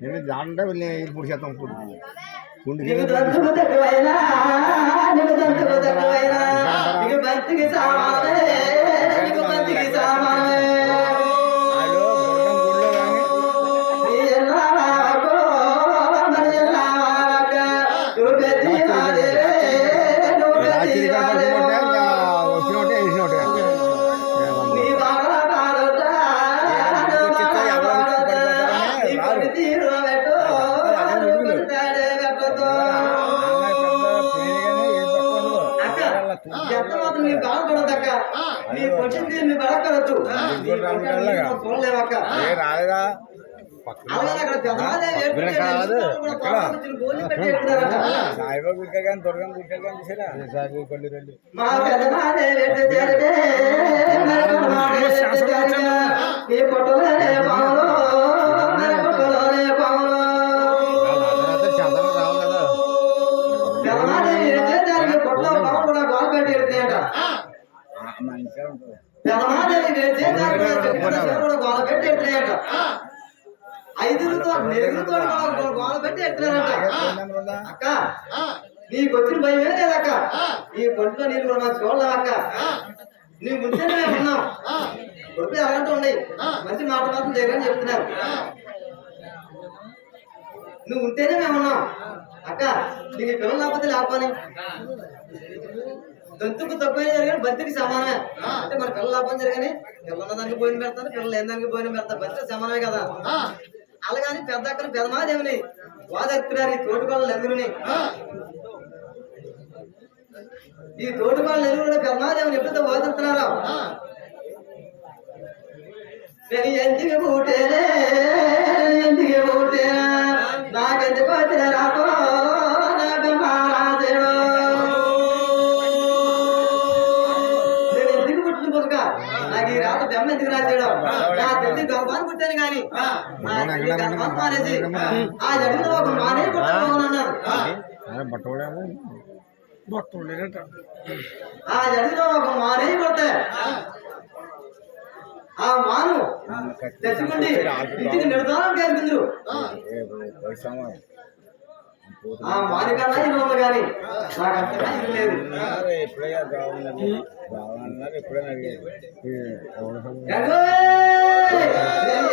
నేను దాంట్లో వెళ్ళి ఇప్పుడు శాతం రాలేదా సాయిబాబా గుడికాయ కానీ దుర్గం గుడికాయ కానీ చూసారా సాయిబాబు కొల్లి రెండు అక్క నీకు వచ్చిన భయమే లేదక్క ఈ కొంట్లో నీళ్ళు కూడా మాకు చూడలేవు అక్క నీ ముందే మేము ఉన్నాం కొడుకు ఎలాంటి ఉన్నాయి మంచి మాట మాత్రం లేదని చెప్తున్నారు నువ్వు ఉంటేనే మేము ఉన్నాం అక్క నీకు పిల్లలు లేకపోతే లేపని దంతుకు తప్పని జరిగాని బంతికి సమానమే అంటే మన పిల్లలు లేపని జరిగాని పిల్లల దానికి పోయిన పెడతారు పిల్లలు లేని దానికి పోయిన పెడతారు బంతి సమానమే కదా అలాగని పెద్ద అక్కడ పెదమాదేవిని వాదెత్తున్నారు ఈ తోటుకోళ్ళ ఎదురుని ఈ తోటుకోళ్ళ ఎదురు పెదమాదేవిని ఎప్పుడైతే వాదెత్తున్నారో నేను ఎందుకు పుట్టేనే ఎందుకు పుట్టేనా నాకెందుకు వచ్చిన రాకో నాకు మహారాజేవో నేను ఎందుకు పుట్టిన పుట్టుక నాకు ఈ రాత బెమ్మ ఎందుకు రాసాడు నా తల్లి గర్భాన్ని పుట్టాను కానీ గర్భాన్ని మానేసి ఆ జడిలో ఒక మానే పుట్టామన్నారు ఆ జడిలో ఒక మానే పుట్టే ఆ మాను తెచ్చుకుండి ఇంటికి నిర్ధారణ చేసిండ్రు ఆ మాని కన్నా ఇది ఉంది కానీ నాకు అంతగా ఇది లేదు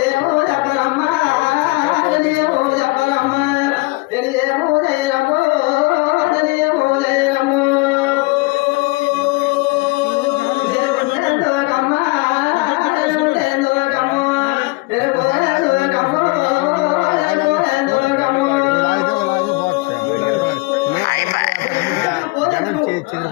ఏమో చెప్పరమ్మా ఏమో చెప్పరమ్మా ఏమో చేయరమ్మో ఏమో చేయరమ్మో చిన్న